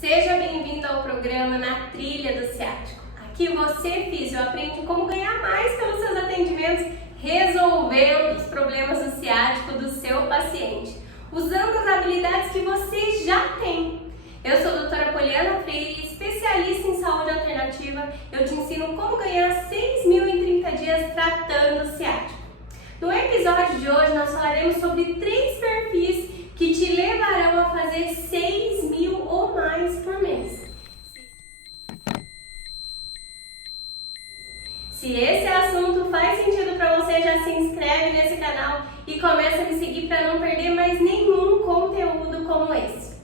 Seja bem-vindo ao programa Na Trilha do Ciático. Aqui você, físio, aprende como ganhar mais pelos seus atendimentos, resolvendo os problemas do ciático do seu paciente, usando as habilidades que você já tem. Eu sou a doutora Poliana Freire, especialista em saúde alternativa. Eu te ensino como ganhar 6 mil em 30 dias tratando o ciático. No episódio de hoje, nós falaremos sobre 3 perfis que te levarão a fazer 6 mil ou mais por mês. Se esse assunto faz sentido para você, já se inscreve nesse canal e começa a me seguir para não perder mais nenhum conteúdo como esse.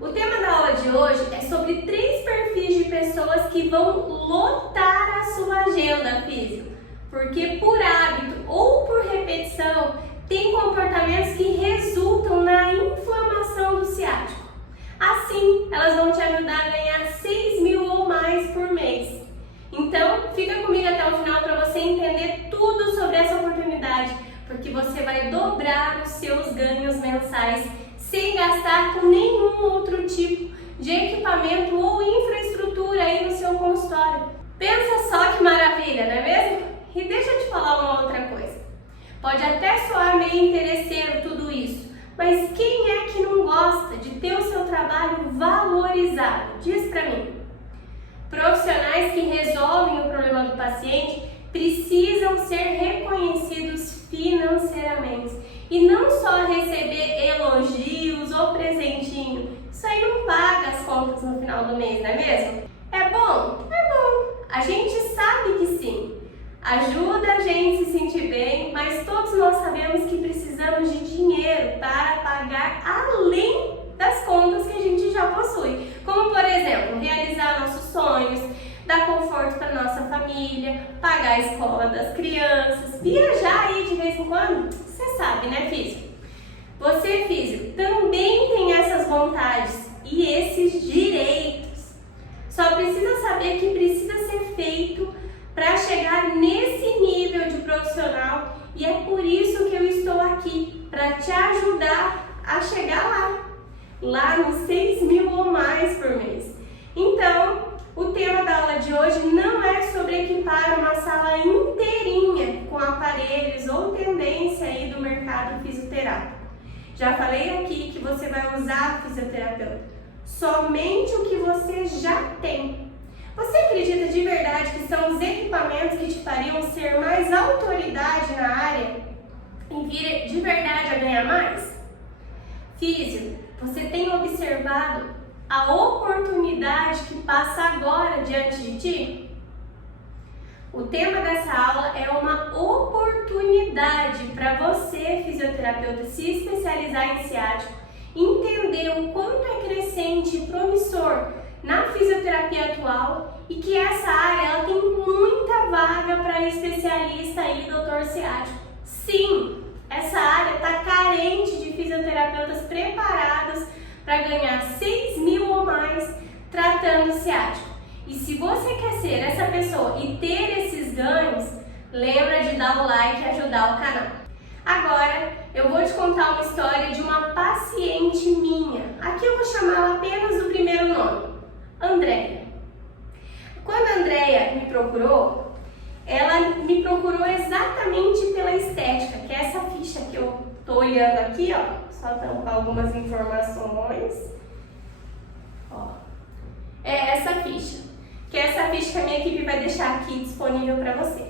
O tema da aula de hoje é sobre 3 perfis de pessoas que vão lotar a sua agenda, física, porque por hábito ou por repetição tem comportamentos que resultam na inflamação do ciático. Assim, elas vão te ajudar a ganhar 6 mil ou mais por mês. Então, fica comigo até o final para você entender tudo sobre essa oportunidade, porque você vai dobrar os seus ganhos mensais sem gastar com nenhum outro tipo de equipamento ou infraestrutura aí no seu consultório. Pensa só que maravilha, não é mesmo? E deixa eu te falar uma outra coisa. Pode até soar meio interesseiro tudo isso, mas quem é que não gosta de ter o seu trabalho valorizado? Diz pra mim. Profissionais que resolvem o problema do paciente precisam ser reconhecidos financeiramente e não só receber elogios ou presentinho. Isso aí não paga as contas no final do mês, não é mesmo? É bom? É bom. A gente sabe que sim. Ajuda a gente a se sentir bem, mas todos nós sabemos que precisamos de dinheiro para pagar além das contas que a gente já possui. Como, por exemplo, realizar nossos sonhos, dar conforto para nossa família, pagar a escola das crianças, viajar aí de vez em quando. Você sabe, né, físico? Você, físico, também tem essas vontades e esses direitos. Só precisa saber que precisa ser feito para chegar nesse nível de profissional, e é por isso que eu estou aqui, para te ajudar a chegar lá nos 6 mil ou mais por mês. Então, o tema da aula de hoje não é sobre equipar uma sala inteirinha com aparelhos ou tendência aí do mercado fisioterápico. Já falei aqui que você vai usar fisioterapeuta somente o que você já tem. Você acredita de verdade que são os equipamentos que te fariam ser mais autoridade na área e vir de verdade a ganhar mais? Físio, você tem observado a oportunidade que passa agora diante de ti? O tema dessa aula é uma oportunidade para você, fisioterapeuta, se especializar em ciático, entender o quanto é crescente e promissor na fisioterapia atual e que essa área ela tem muita vaga para especialista e doutor ciático. Sim, essa área está carente de fisioterapeutas preparados para ganhar 6 mil ou mais tratando ciático. E se você quer ser essa pessoa e ter esses ganhos, lembra de dar o like e ajudar o canal. Agora eu vou te contar uma história de uma paciente minha. Aqui eu vou chamá-la apenas do primeiro nome, Andréia. Quando a Andréia me procurou, ela me procurou exatamente pela estética, que é essa ficha que eu tô olhando aqui, ó, só tampar algumas informações. Ó, é essa ficha, que é essa ficha que a minha equipe vai deixar aqui disponível para você.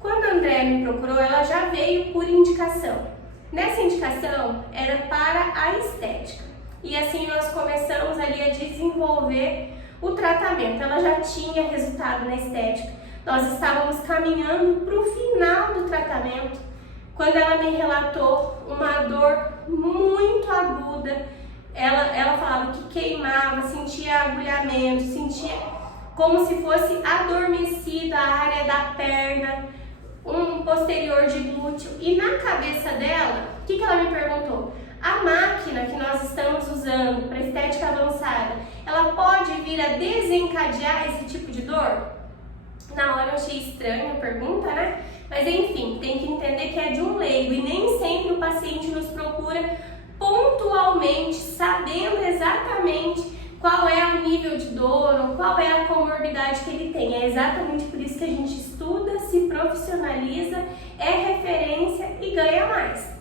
Quando a Andréia me procurou, ela já veio por indicação. Nessa indicação era para a estética. E assim nós começamos ali a desenvolver o tratamento. Ela já tinha resultado na estética. Nós estávamos caminhando para o final do tratamento, quando ela me relatou uma dor muito aguda. Ela falava que queimava, sentia agulhamento, sentia como se fosse adormecida a área da perna, um posterior de glúteo. E na cabeça dela, o que ela me perguntou? A máquina que nós estamos usando para estética avançada, ela pode vir a desencadear esse tipo de dor? Na hora eu achei estranha a pergunta, né? Mas enfim, tem que entender que é de um leigo e nem sempre o paciente nos procura pontualmente, sabendo exatamente qual é o nível de dor ou qual é a comorbidade que ele tem. É exatamente por isso que a gente estuda, se profissionaliza, é referência e ganha mais.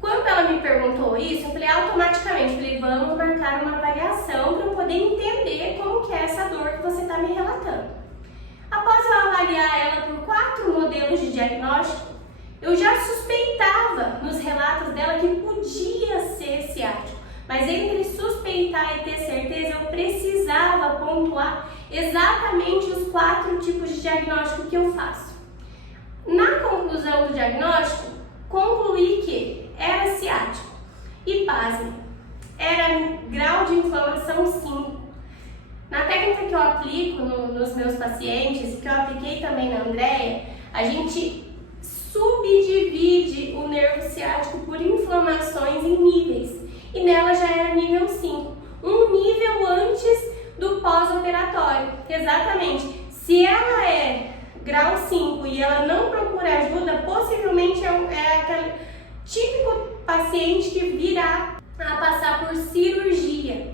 Quando ela me perguntou isso, eu falei automaticamente, vamos marcar uma avaliação para eu poder entender como que é essa dor que você está me relatando. Após eu avaliar ela por 4 modelos de diagnóstico, eu já suspeitava nos relatos dela que podia ser ciático, mas entre suspeitar e ter certeza, eu precisava pontuar exatamente os 4 tipos de diagnóstico que eu faço. Na conclusão do diagnóstico, concluí que era ciático e, pasme, era grau de inflamação 5. Na técnica que eu aplico nos meus pacientes, que eu apliquei também na Andréia, a gente subdivide o nervo ciático por inflamações em níveis. E nela já era nível 5, um nível antes do pós-operatório. Exatamente. Se ela é grau 5 e ela não procura ajuda, possivelmente é aquele típico paciente que virá a passar por cirurgia.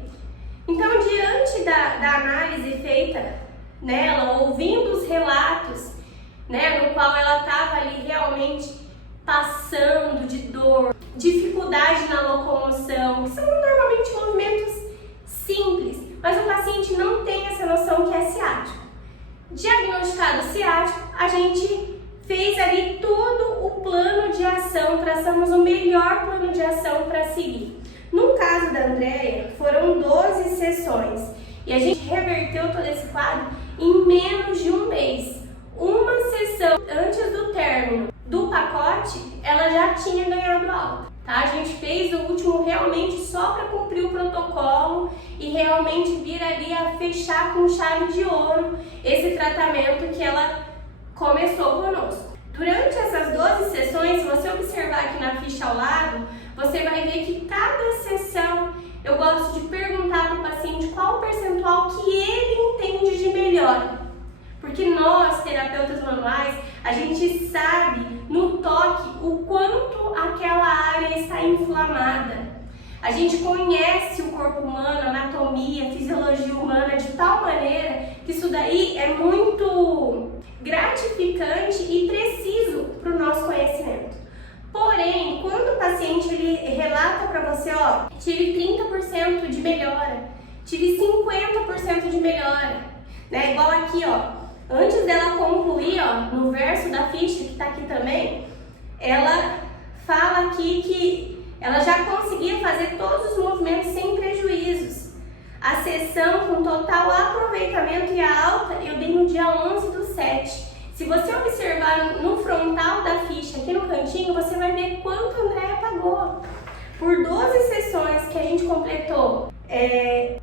Então, diante da análise feita nela, ouvindo os relatos, né, no qual ela estava ali realmente passando de dor, dificuldade na locomoção, que são normalmente movimentos simples, mas o paciente não tem essa noção que é ciático. Diagnosticado ciático, a gente fez ali todo o plano de ação, traçamos o melhor plano de ação para seguir. No caso da Andréia, foram 12 sessões e a gente reverteu todo esse quadro em menos de um mês. Uma sessão antes do término do pacote, ela já tinha ganhado alta, tá? A gente fez o último realmente só para cumprir o protocolo e realmente vir ali a fechar com chave de ouro esse tratamento que ela começou conosco. Durante essas 12 sessões, se você observar aqui na ficha ao lado, você vai ver que cada sessão eu gosto de perguntar para o paciente qual o percentual que ele entende de melhora. Porque nós, terapeutas manuais, a gente sabe no toque o quanto aquela área está inflamada. A gente conhece o corpo humano, anatomia, fisiologia humana de tal maneira que isso daí é muito gratificante e preciso para o nosso conhecimento. Porém, quando o paciente ele relata para você, ó, tive 30% de melhora, tive 50% de melhora, né? Igual aqui, ó. Antes dela concluir, ó, no verso da ficha, que está aqui também, ela fala aqui que ela já conseguia fazer todos os movimentos sem prejuízos. A sessão com total aproveitamento e a alta eu dei no dia 11/7. Se você observar no frontal da ficha, aqui no cantinho, você vai ver quanto a Andréia pagou. Por 12 sessões que a gente completou, em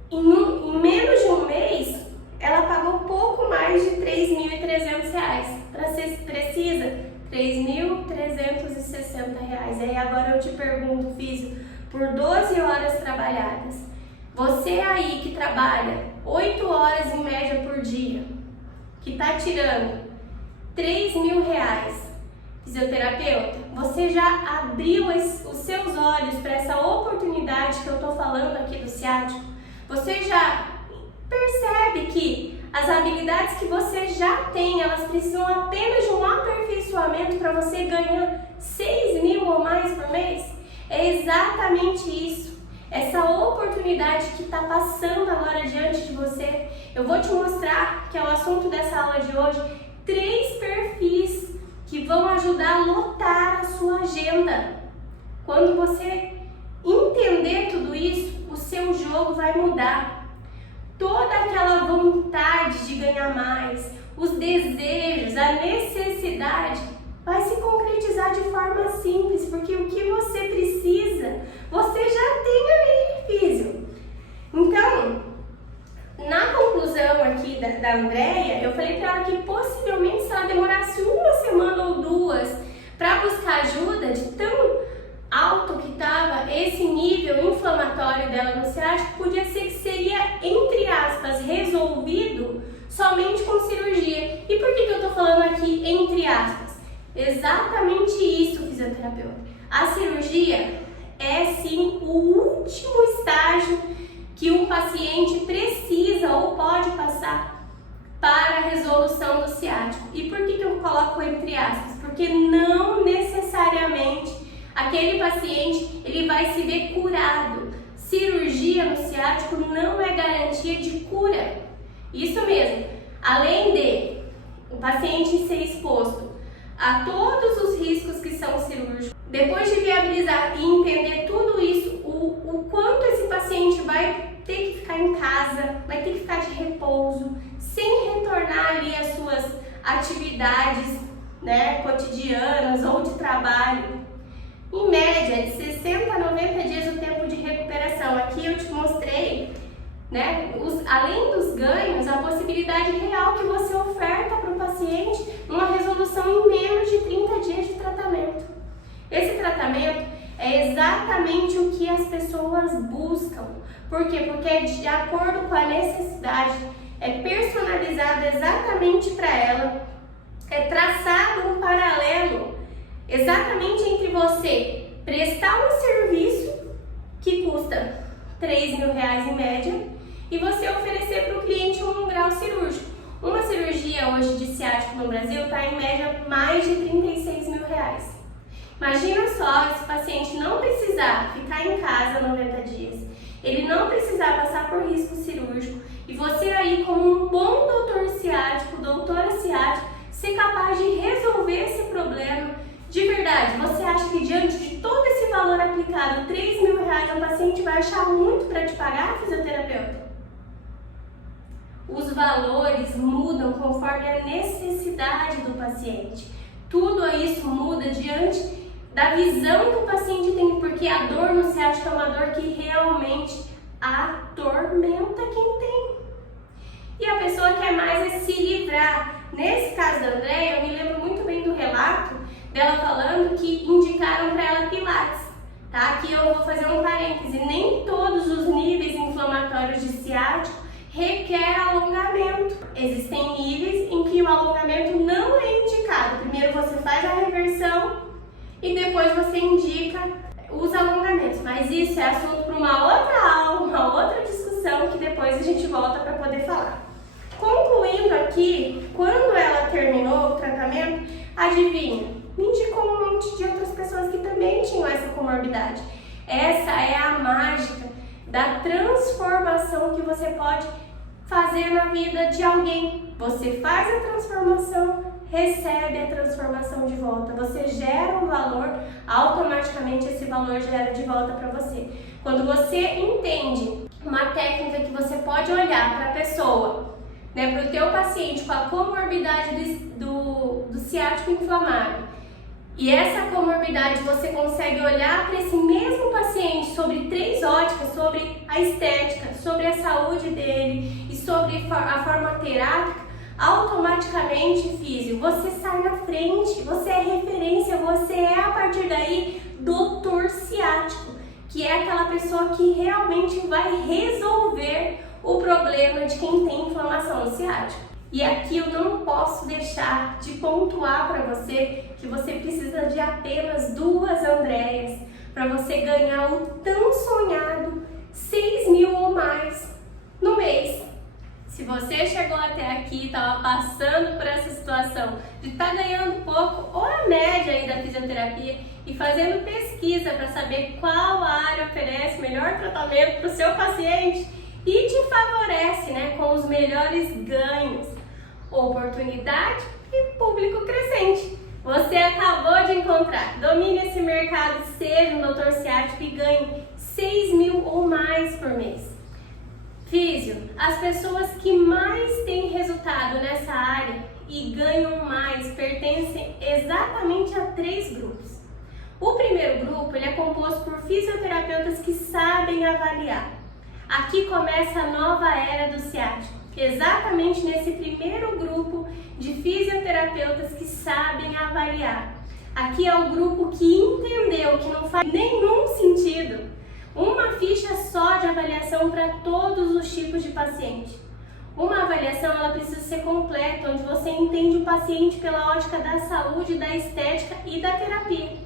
menos de um mês, ela pagou pouco mais de R$ 3.300. Para ser precisa, R$ 3.360. Aí agora eu te pergunto, Físio, por 12 horas trabalhadas, você aí que trabalha 8 horas em média por dia, que está tirando R$ 3.000, fisioterapeuta, você já abriu os seus olhos para essa oportunidade que eu estou falando aqui do ciático? Você já percebe que as habilidades que você já tem, elas precisam apenas de um aperfeiçoamento para você ganhar 6.000 ou mais por mês? É exatamente isso. Essa oportunidade que está passando agora diante de você. Eu vou te mostrar, que é o assunto dessa aula de hoje, 3 perfis que vão ajudar a lotar a sua agenda. Quando você entender tudo isso, o seu jogo vai mudar. Toda aquela vontade de ganhar mais, os desejos, a necessidade vai se concretizar de forma simples, porque o que você precisa, você já tem ali, físio. Então, na conclusão aqui da Andréia, eu falei para ela que possivelmente se ela demorasse 1 semana ou 2 para buscar ajuda de tão alto que estava esse nível inflamatório dela no ciático, podia ser que seria, entre aspas, resolvido somente com cirurgia. E por que eu estou falando aqui entre aspas? Exatamente isso, fisioterapeuta. A cirurgia é sim o último estágio que um paciente precisa ou pode passar para a resolução do ciático. E por que eu coloco entre aspas? Porque não necessariamente aquele paciente ele vai se ver curado. Cirurgia no ciático não é garantia de cura. Isso mesmo. Além de o paciente ser exposto a todos os riscos que são cirúrgicos, depois de viabilizar e entender tudo isso, o quanto esse paciente vai ter que ficar em casa, vai ter que ficar de repouso, sem retornar ali às suas atividades, né, cotidianas ou de trabalho. Em média, de 60 a 90 dias o tempo de recuperação. Aqui eu te mostrei, né, além dos ganhos, a possibilidade real que você oferta para o paciente uma resolução em menos de 30 dias de tratamento. Esse tratamento é exatamente o que as pessoas buscam. Por quê? Porque é de acordo com a necessidade, é personalizado exatamente para ela, é traçado um paralelo exatamente entre você prestar um serviço que custa R$3.000 em média e você oferecer para o cliente um grau cirúrgico. Uma cirurgia hoje de ciático no Brasil está em média mais de R$36.000. Imagina só esse paciente não precisar ficar em casa 90 dias, ele não precisar passar por risco cirúrgico e você aí como um bom doutor ciático, doutora ciática, ser capaz de resolver esse problema de verdade. Você acha que diante de todo esse valor aplicado, R$3.000, o paciente vai achar muito para te pagar, fisioterapeuta? Os valores mudam conforme a necessidade do paciente. Tudo isso muda diante da visão que o paciente tem, porque a dor no ciático é uma dor que realmente atormenta quem tem. E a pessoa quer mais é se livrar. Nesse caso da Andréia, eu me lembro muito bem do relato dela falando que indicaram para ela pilates, tá? Aqui eu vou fazer um parêntese, nem todos os níveis inflamatórios de ciático requer alongamento. Existem níveis em que o alongamento não é indicado. Primeiro você faz a reversão e depois você indica os alongamentos. Mas isso é assunto para uma outra aula, uma outra discussão que depois a gente volta para poder falar. Concluindo aqui, quando ela terminou o tratamento, adivinha? Me indicou um monte de outras pessoas que também tinham essa comorbidade. Essa é a mágica da transformação que você pode fazer na vida de alguém. Você faz a transformação, recebe a transformação de volta. Você gera um valor, automaticamente esse valor gera de volta para você. Quando você entende uma técnica que você pode olhar para a pessoa, né, para o teu paciente com a comorbidade do ciático inflamável, e essa comorbidade você consegue olhar para esse mesmo paciente sobre 3 óticas, sobre a estética, sobre a saúde dele e sobre a forma terápica, automaticamente, físio, você sai na frente, você é referência, você é a partir daí doutor ciático, que é aquela pessoa que realmente vai resolver o problema de quem tem inflamação no ciático. E aqui eu não posso deixar de pontuar para você que você precisa de apenas 2 Andréias para você ganhar o tão sonhado 6.000 ou mais no mês. Se você chegou até aqui e estava passando por essa situação de estar ganhando pouco ou a média aí da fisioterapia e fazendo pesquisa para saber qual área oferece melhor tratamento para o seu paciente e te favorece, né, com os melhores ganhos, oportunidade e público crescente. Você acabou de encontrar. Domine esse mercado, seja um doutor ciático e ganhe 6.000 ou mais por mês. Físio, as pessoas que mais têm resultado nessa área e ganham mais pertencem exatamente a 3 grupos. O primeiro grupo ele é composto por fisioterapeutas que sabem avaliar. Aqui começa a nova era do ciático, exatamente nesse primeiro grupo de fisioterapeutas que sabem avaliar. Aqui é o grupo que entendeu que não faz nenhum sentido uma ficha só de avaliação para todos os tipos de paciente. Uma avaliação ela precisa ser completa, onde você entende o paciente pela ótica da saúde, da estética e da terapia.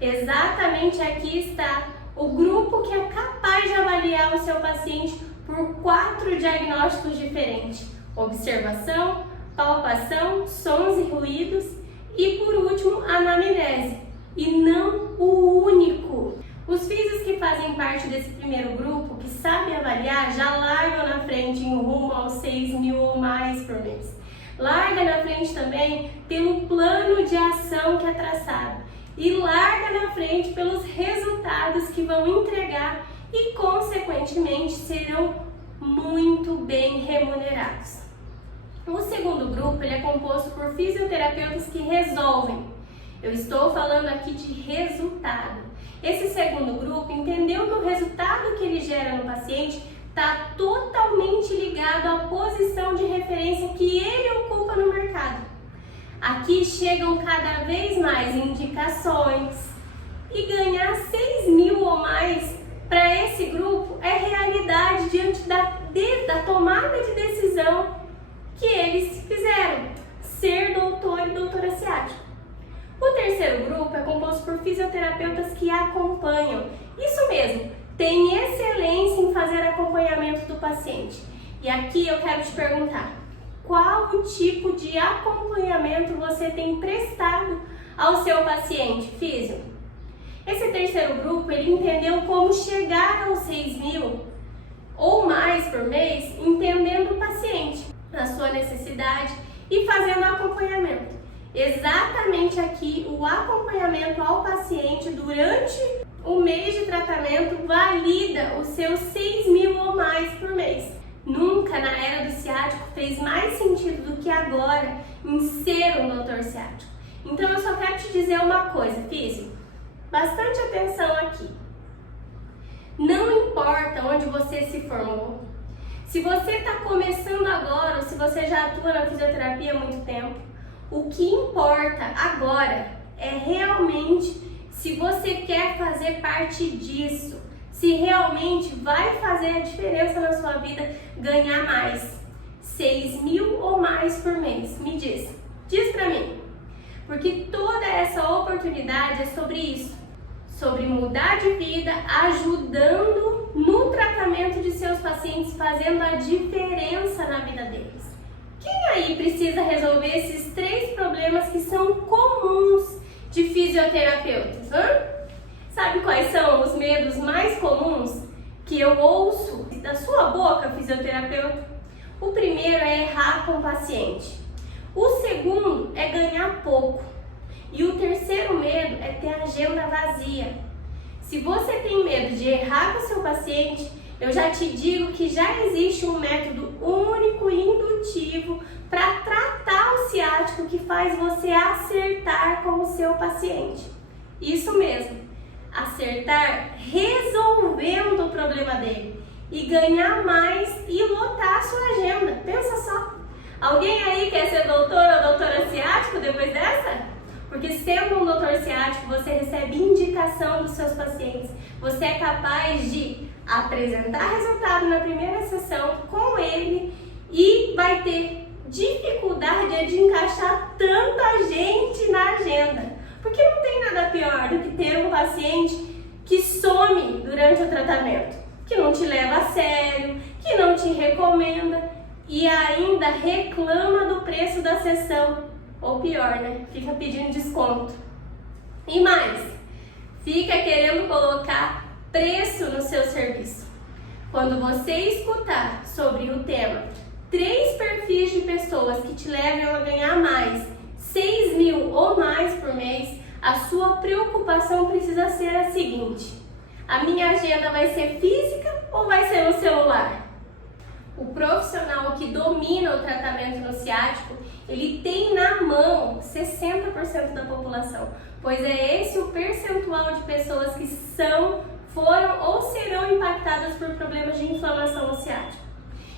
Exatamente aqui está o grupo que é capaz de avaliar o seu paciente por 4 diagnósticos diferentes: observação, palpação, sons e ruídos e, por último, a anamnese. E não o único. Os físios que fazem parte desse primeiro grupo, que sabe avaliar, já largam na frente em rumo aos 6.000 ou mais por mês. Larga na frente também pelo plano de ação que é traçado. E larga na frente pelos resultados que vão entregar e, consequentemente, serão muito bem remunerados. O segundo grupo ele é composto por fisioterapeutas que resolvem. Eu estou falando aqui de resultado. Esse segundo grupo entendeu que o resultado que ele gera no paciente está totalmente ligado à posição de referência que ele ocupa no mercado. Aqui chegam cada vez mais indicações e ganhar 6.000 ou mais para esse grupo é realidade diante da tomada de decisão que eles fizeram, ser doutor e doutora ciático. O terceiro grupo é composto por fisioterapeutas que acompanham. Isso mesmo, tem excelência em fazer acompanhamento do paciente. E aqui eu quero te perguntar, qual o tipo de acompanhamento você tem prestado ao seu paciente físio? Esse terceiro grupo, ele entendeu como chegar aos 6.000 ou mais por mês, entendendo o paciente, a sua necessidade e fazendo acompanhamento. Exatamente aqui, o acompanhamento ao paciente durante o mês de tratamento valida os seus 6.000 ou mais por mês. Nunca na era do ciático fez mais sentido do que agora em ser um doutor ciático. Então eu só quero te dizer uma coisa, físio, bastante atenção aqui. Não importa onde você se formou, se você está começando agora ou se você já atua na fisioterapia há muito tempo, o que importa agora é realmente se você quer fazer parte disso, se realmente vai fazer a diferença na sua vida ganhar mais, 6.000 ou mais por mês. Me diz pra mim, porque toda essa oportunidade é sobre isso, sobre mudar de vida, ajudando no tratamento de seus pacientes, fazendo a diferença na vida deles. Quem aí precisa resolver esses 3 problemas que são comuns de fisioterapeutas? Sabe quais são os medos mais comuns que eu ouço da sua boca, fisioterapeuta? O primeiro é errar com o paciente. O segundo é ganhar pouco. E o terceiro medo é ter a agenda vazia. Se você tem medo de errar com o seu paciente, eu já te digo que já existe um método único e indutivo para tratar o ciático que faz você acertar com o seu paciente. Isso mesmo, acertar resolvendo o problema dele e ganhar mais e lotar a sua agenda. Pensa só, alguém aí quer ser doutor ou doutora ciático depois dessa? Porque sendo um doutor ciático, você recebe indicação dos seus pacientes, você é capaz de apresentar resultado na primeira sessão com ele e vai ter dificuldade de encaixar tanta gente na agenda. Porque não tem nada pior do que ter um paciente que some durante o tratamento, que não te leva a sério, que não te recomenda e ainda reclama do preço da sessão. Ou pior, né? Fica pedindo desconto. E mais, fica querendo colocar preço no seu serviço. Quando você escutar sobre o tema 3 perfis de pessoas que te levam a ganhar mais, 6.000 ou mais por mês, a sua preocupação precisa ser a seguinte: a minha agenda vai ser física ou vai ser no celular? O profissional que domina o tratamento no ciático, ele tem na mão 60% da população, pois é esse o percentual de pessoas que foram ou serão impactadas por problemas de inflamação no ciático.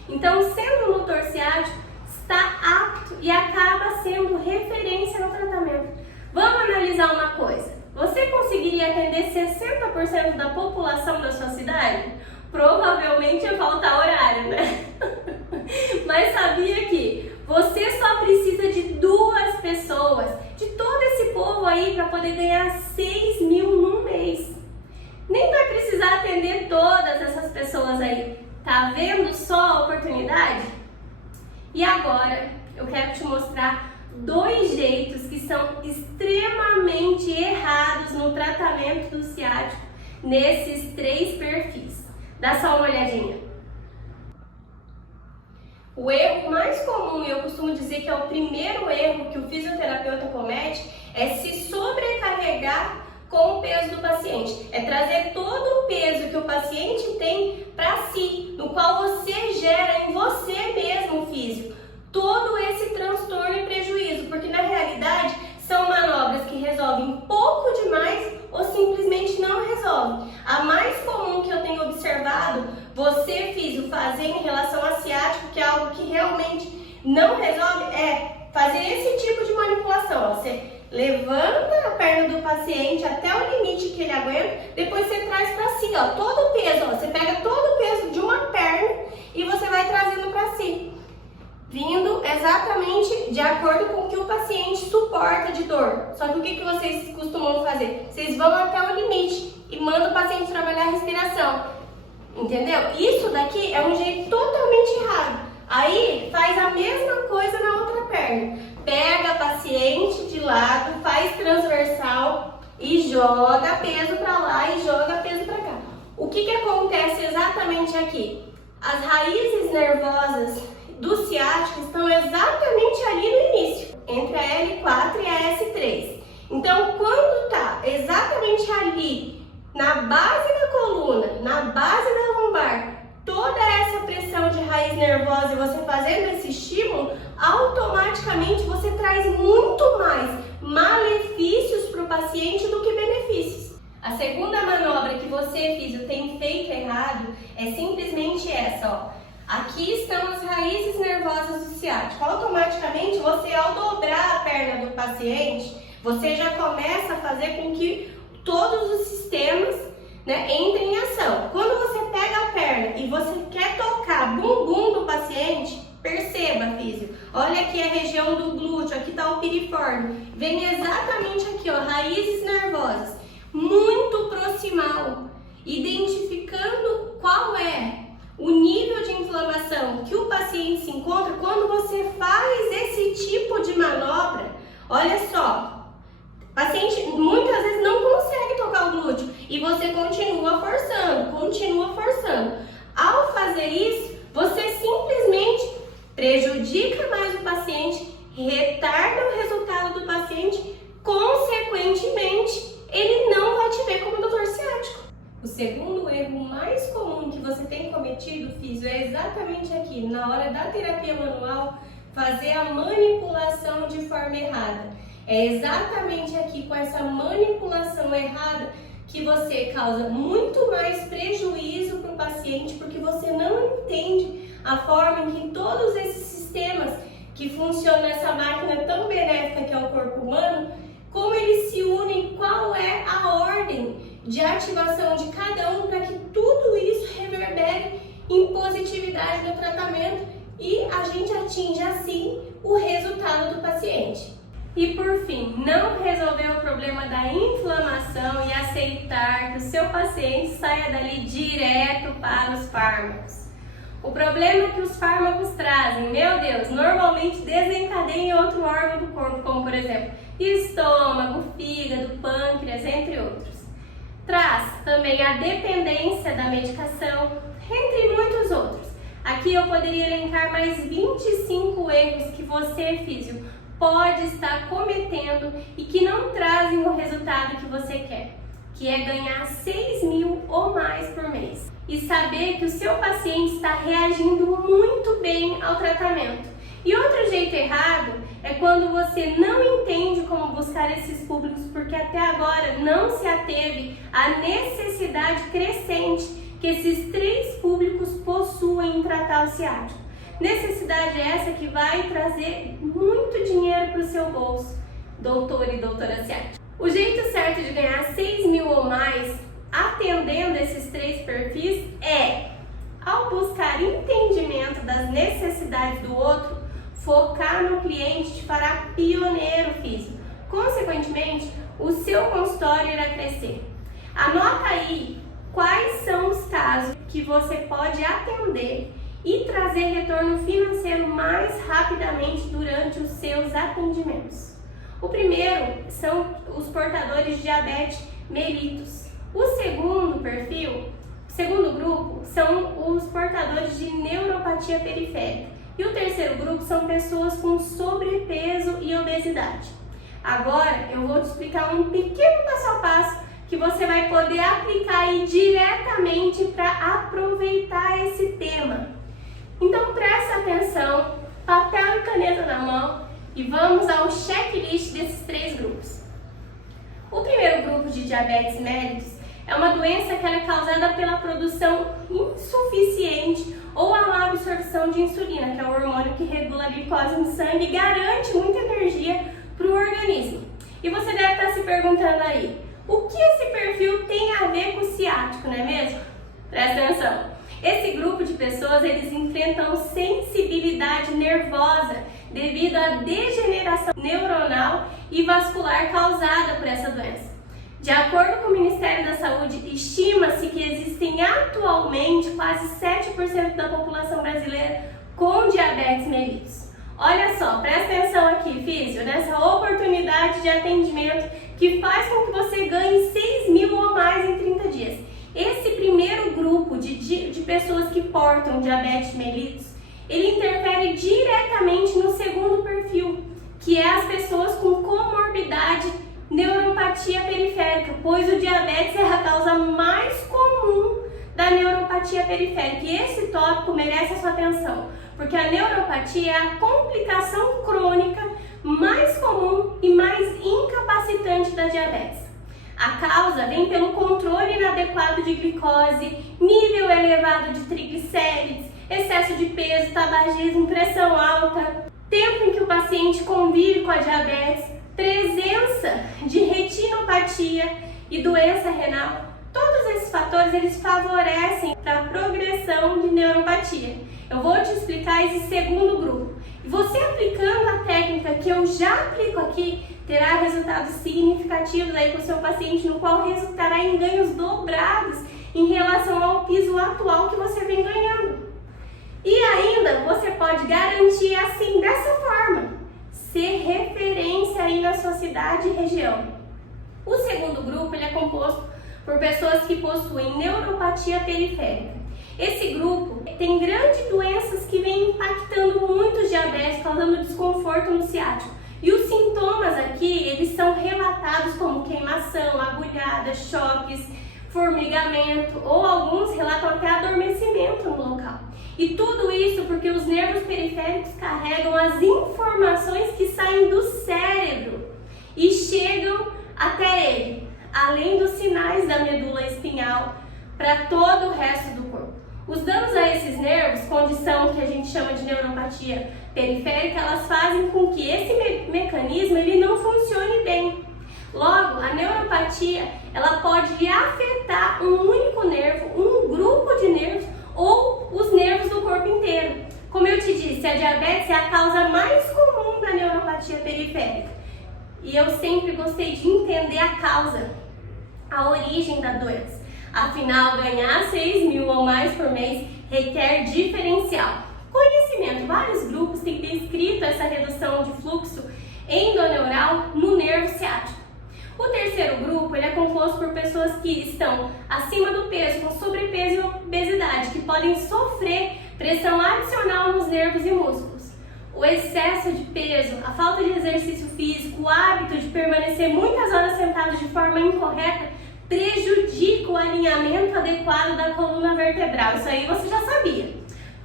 Então, sendo um doutor ciático, está apto e acaba sendo referência no tratamento. Vamos analisar uma coisa. Você conseguiria atender 60% da população da sua cidade? Provavelmente ia faltar horário, né? Mas sabia que você só precisa de 2 pessoas, de todo esse povo aí, para poder ganhar 6 mil num mês. Nem vai precisar atender todas essas pessoas aí. Tá vendo só a oportunidade? E agora eu quero te mostrar 2 jeitos que são extremamente errados no tratamento do ciático nesses 3 perfis. Dá só uma olhadinha. O erro mais comum, e eu costumo dizer que é o primeiro erro que o fisioterapeuta comete, é se sobrecarregar com o peso do paciente. É trazer todo o peso que o paciente tem para si, no qual você gera em você mesmo, físico, todo esse transtorno e prejuízo, porque na realidade são manobras que resolvem pouco demais ou simplesmente não resolvem. A mais comum que eu tenho observado você, físico, fazer em relação a ciático, que é algo que realmente não resolve, é fazer esse tipo de manipulação. Você levanta a perna do paciente até o limite que ele aguenta, depois você traz para si, ó, todo o peso, ó, você pega todo o peso de uma perna e você vai trazendo para si, vindo exatamente de acordo com o que o paciente suporta de dor. Só que o que vocês costumam fazer? Vocês vão até o limite e mandam o paciente trabalhar a respiração, entendeu? Isso daqui é um jeito totalmente errado. Aí faz a mesma coisa na outra perna. Pega a paciente de lado, faz transversal e joga peso para lá e joga peso para cá. O que acontece exatamente aqui? As raízes nervosas do ciático estão exatamente ali no início, entre a L4 e a S3. Então, quando está exatamente ali, na base da coluna, na base da lombar, toda essa pressão de raiz nervosa e você fazendo esse estímulo, automaticamente você traz muito mais malefícios para o paciente do que benefícios. A segunda manobra que você, físio, tem feito errado é simplesmente essa, ó. Aqui estão as raízes nervosas do ciático. Automaticamente, você, ao dobrar a perna do paciente, você já começa a fazer com que todos os sistemas, né, entrem em ação. Quando você pega a perna e você quer tocar o bumbum do paciente, perceba, físio, olha aqui a região do glúteo, aqui está o piriforme, vem exatamente aqui, ó, raízes nervosas, muito proximal, identificando qual é o nível de inflamação que o paciente se encontra. Quando você faz esse tipo de manobra, olha só, o paciente muitas vezes não consegue tocar o glúteo e você continua forçando. Ao fazer isso, você simplesmente prejudica mais o paciente, retarda o resultado do paciente, consequentemente, ele não vai te ver como doutor ciático. O segundo erro mais comum que você tem cometido, físio, é exatamente aqui, na hora da terapia manual, fazer a manipulação de forma errada. É exatamente aqui com essa manipulação errada que você causa muito mais prejuízo para o paciente, porque você não entende a forma em que todos esses sistemas que funcionam nessa máquina tão benéfica que é o corpo humano, como eles se unem, qual é a ordem de ativação de cada um para que tudo isso reverbere em positividade no tratamento e a gente atinja assim o resultado do paciente. E por fim, não resolver o problema da inflamação e aceitar que o seu paciente saia dali direto para os fármacos. O problema que os fármacos trazem, meu Deus, normalmente desencadeia em outro órgão do corpo, como por exemplo, estômago, fígado, pâncreas, entre outros. Traz também a dependência da medicação, entre muitos outros. Aqui eu poderia elencar mais 25 erros que você, físio, pode estar cometendo e que não trazem o resultado que você quer, que é ganhar 6 mil ou mais por mês. E saber que o seu paciente está reagindo muito bem ao tratamento. E outro jeito errado é quando você não entende como buscar esses públicos, porque até agora não se ateve à necessidade crescente que esses 3 públicos possuem em tratar o ciático. Necessidade essa que vai trazer muito dinheiro para o seu bolso, doutor e doutora ciática. O jeito certo de ganhar 6 mil ou mais atendendo esses 3 perfis é ao buscar entendimento das necessidades necessidades do outro, focar no cliente te fará pioneiro físico. Consequentemente, o seu consultório irá crescer. Anota aí quais são os casos que você pode atender e trazer retorno financeiro mais rapidamente durante os seus atendimentos. O primeiro são os portadores de diabetes mellitus. O segundo grupo são os portadores de neuropatia periférica. E o terceiro grupo são pessoas com sobrepeso e obesidade. Agora eu vou te explicar um pequeno passo a passo que você vai poder aplicar aí diretamente para aproveitar esse tema. Então presta atenção, papel e caneta na mão e vamos ao checklist desses três grupos. O primeiro grupo de diabetes mellitus é uma doença que é causada pela produção insuficiente ou a má absorção de insulina, que é o hormônio que regula a glicose no sangue e garante muita energia para o organismo. E você deve estar se perguntando aí, o que esse perfil tem a ver com o ciático, não é mesmo? Presta atenção. Esse grupo de pessoas, eles enfrentam sensibilidade nervosa devido à degeneração neuronal e vascular causada por essa doença. De acordo com o Ministério da Saúde, estima-se que existem atualmente quase 7% da população brasileira com diabetes mellitus. Olha só, presta atenção aqui, físio, nessa oportunidade de atendimento que faz com que você ganhe 6 mil ou mais em 30 dias. Esse primeiro grupo de pessoas que portam diabetes mellitus, ele interfere diretamente no segundo perfil, que é as pessoas com comorbidade neuropatia periférica, pois o diabetes é a causa mais comum da neuropatia periférica. E esse tópico merece a sua atenção, porque a neuropatia é a complicação crônica mais comum e mais incapacitante da diabetes. A causa vem pelo controle inadequado de glicose, nível elevado de triglicérides, excesso de peso, tabagismo, pressão alta, tempo em que o paciente convive com a diabetes, presença de retinopatia e doença renal. Todos esses fatores eles favorecem para a progressão de neuropatia. Eu vou te explicar esse segundo grupo. E você aplicando a técnica que eu já aplico aqui, terá resultados significativos aí com o seu paciente, no qual resultará em ganhos dobrados em relação ao piso atual que você vem ganhando. E ainda você pode garantir assim, dessa forma, ser referência aí na sua cidade e região. O segundo grupo ele é composto por pessoas que possuem neuropatia periférica. Esse grupo tem grandes doenças que vêm impactando muito os diabetes, causando desconforto no ciático. E os sintomas aqui, eles são relatados como queimação, agulhada, choques, formigamento, ou alguns relatam até adormecimento no local. E tudo isso porque os nervos periféricos carregam as informações que saem do cérebro e chegam até ele, além dos sinais da medula espinhal para todo o resto do corpo. Os danos a esses nervos, condição que a gente chama de neuropatia periférica, elas fazem com que esse mecanismo ele não funcione bem. Logo, a neuropatia ela pode afetar um único nervo, um grupo de nervos ou os nervos do corpo inteiro. Como eu te disse, a diabetes é a causa mais comum da neuropatia periférica. E eu sempre gostei de entender a causa, a origem da doença. Afinal, ganhar 6 mil ou mais por mês requer diferencial. Conhecimento. Vários grupos têm descrito essa redução de fluxo endoneural no nervo ciático. O terceiro grupo ele é composto por pessoas que estão acima do peso, com sobrepeso e obesidade, que podem sofrer pressão adicional nos nervos e músculos. O excesso de peso, a falta de exercício físico, o hábito de permanecer muitas horas sentado de forma incorreta prejudica o alinhamento adequado da coluna vertebral. Isso aí você já sabia.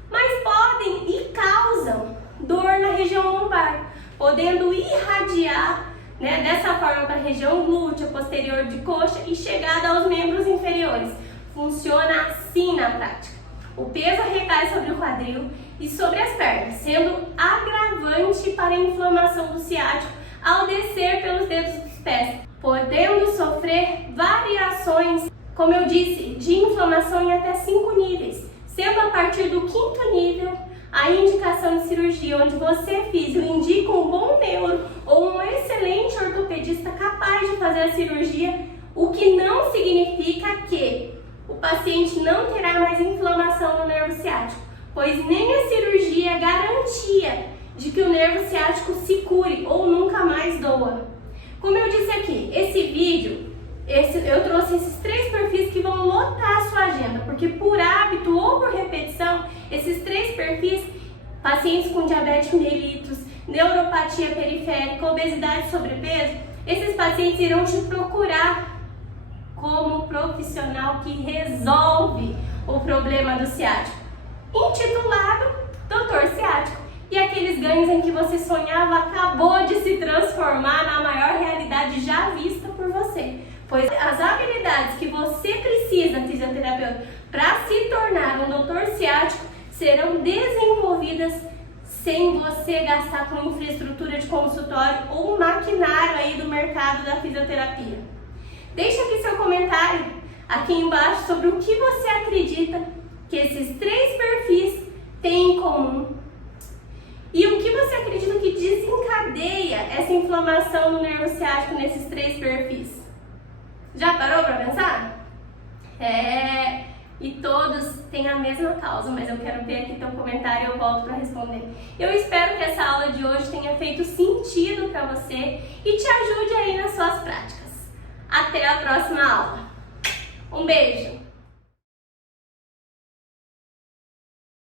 Mas podem e causam dor na região lombar, podendo irradiar dessa forma para a região glútea, posterior de coxa e chegada aos membros inferiores. Funciona assim na prática. O peso recai sobre o quadril e sobre as pernas, sendo agravante para a inflamação do ciático ao descer pelos dedos dos pés, podendo sofrer variações, como eu disse, de inflamação em até 5 níveis, sendo a partir do 5º nível a indicação de cirurgia, onde você, físio, indica um bom neuro ou um excelente ortopedista capaz de fazer a cirurgia, o que não significa que o paciente não terá mais inflamação no nervo ciático, pois nem a cirurgia é garantia de que o nervo ciático se cure ou nunca mais doa. Como eu disse aqui, esse vídeo, eu trouxe esses 3 perfis que vão lotar a sua agenda, porque por hábito ou por repetição, esses 3 perfis, pacientes com diabetes mellitus, neuropatia periférica, obesidade e sobrepeso, esses pacientes irão te procurar como profissional que resolve o problema do ciático, intitulado Doutor Ciático. E aqueles ganhos em que você sonhava acabou de se transformar na maior realidade já vista por você. Pois as habilidades que você precisa, fisioterapeuta, para se tornar um doutor ciático serão desenvolvidas sem você gastar com infraestrutura de consultório ou maquinário aí do mercado da fisioterapia. Deixa aqui seu comentário aqui embaixo sobre o que você acredita que esses 3 perfis têm em comum e o que você acredita que desencadeia essa inflamação no nervo ciático nesses 3 perfis. Já parou para pensar? E todos têm a mesma causa, mas eu quero ver aqui teu comentário e eu volto para responder. Eu espero que essa aula de hoje tenha feito sentido para você e te ajude aí nas suas práticas. Até a próxima aula. Um beijo!